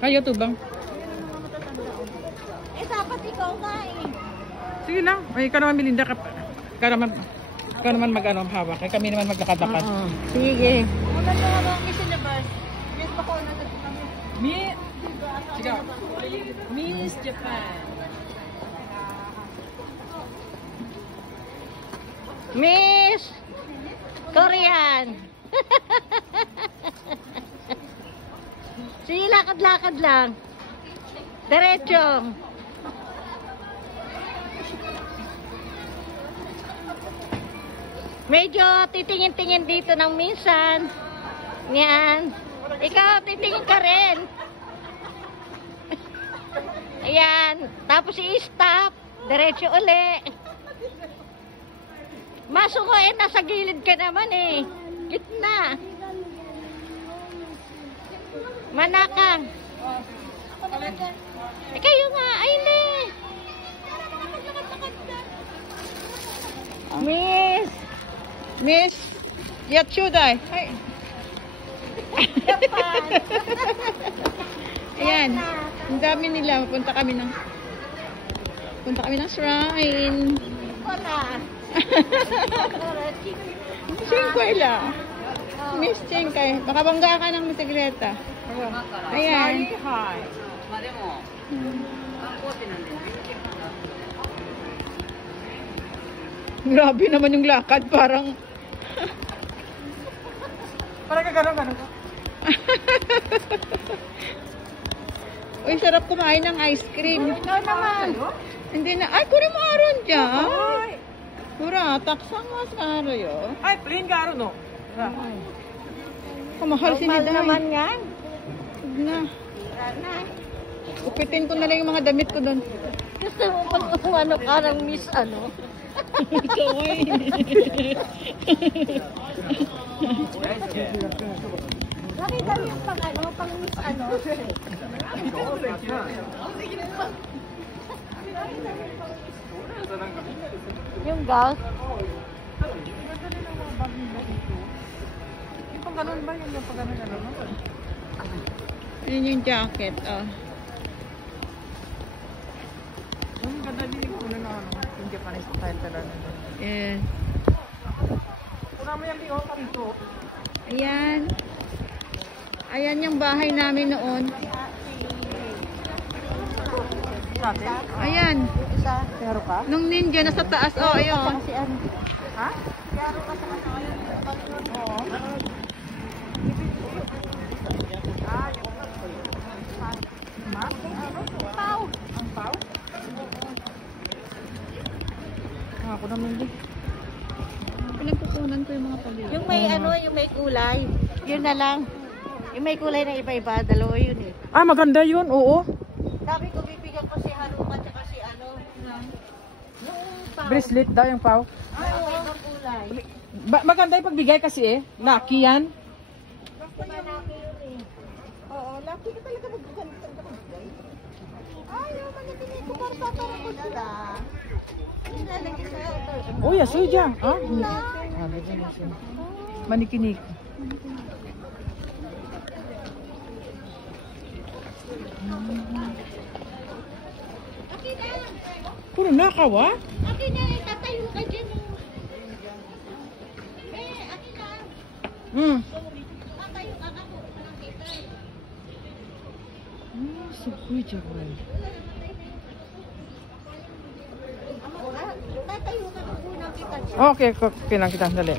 Kayo to bang? Eh, dapat ikaw nga eh. Sige lang. Ay, ikaw naman Melinda. Ikaw naman mag-ano, hawak. Ay, kami naman maglakad-lakad. Sige. Wala na nga Miss Universe. Yes, bako na kami. Sige. Miss Japan. Miss Korean. Sige, lakad-lakad lang. Diretsong. Medyo titingin-tingin dito ng minsan. Yan. Ikaw, titingin ka rin. Ayan. Tapos i-stop. Diretso uli. Maso ko eh, nasa gilid ka naman eh. Gitna. Manakang. Eh kayo nga, ayun eh. Miss Yatsuday. Ay. Ayan. Ang dami nila. Punta kami ng shrine. Wala. Chingkoy lang. Miss Chingkoy. Baka bangga ka ng bisikleta. Ayan. Grabe naman yung lakad. Parang gano'n. Uy, sarap kumain ng ice cream. Ikaw naman. Hindi na. Ay, kunin mo aron dyan. Pura, taksang mas karo yo. Ay, plain garo no. Kamahal si Normal Niday. naman yan. Huwag na. Upitin ko na lang yung mga damit ko doon. Gusto mo pag ano ka ng miss ano? Ikaw eh. Nakita mo yung pang ano, pang miss ano? Yung gown? Yung pang ganun ba? Yung pang ganun ano? Yun yung jacket. Oh. Yung ganda din yung kuno na ano. Yung Japanese style talaga. Yes. Kuna mo yung liho pa rito. Ayan. Ayan yung bahay namin noon. Dati? Ayan. Isa. Pero ka? Nung ninja nasa taas. Oh, ayun. Si ano? Ha? Karo ka sa kanila. Oo. Pau. Ang pau? Ako naman din. Pinagkukunan ko yung mga pali. Yung may ano, yung may kulay. Yun na lang. Yung may kulay na iba-iba, dalawa yun eh. Ah, maganda yun. Oo. Sabi ko, bibigyan ko si Haruka tsaka si ano. Yung pau. Bracelet daw yung pau. Ah, oo, ibang kulay. Maganda yung pagbigay kasi eh. Lucky yan. Basta yun natin yun eh. Oo, lucky ka talaga magkakalitan ka magbigay. Ay, yung manitinit ko para paparang ko sila. Nilalagay sa ito. Oh, yes, yun dyan. Ah, manikinik. Akin na. Puro nakaw ah. Akin na, tatayo ka dyan. Akin na. Tatayo ka ako. Nakita. Sukuy dyan. Tatayo ka ako. Nakita siya. Okay, okay lang kita. Dali.